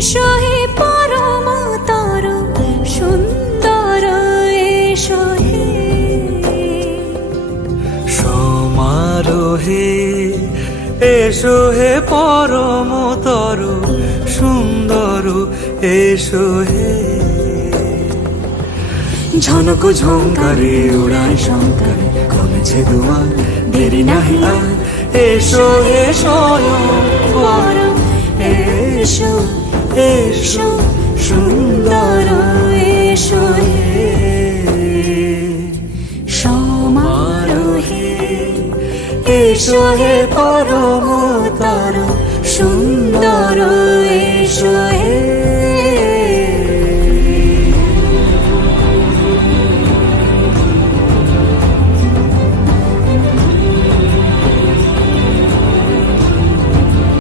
এসো হে পরমতর সুন্দর এসো হে সমারোহে এসো হে পরমতর সুন্দর এসো হে ঝনক ঝঙ্কারে উড়ায় শঙ্কারে খুলেছে দুয়ার দেরি নাহি আর এসো হে স্বয়ং এসো এসো সুন্দর এসো হে সমারোহে এসো হে পরমতর সুন্দর এসো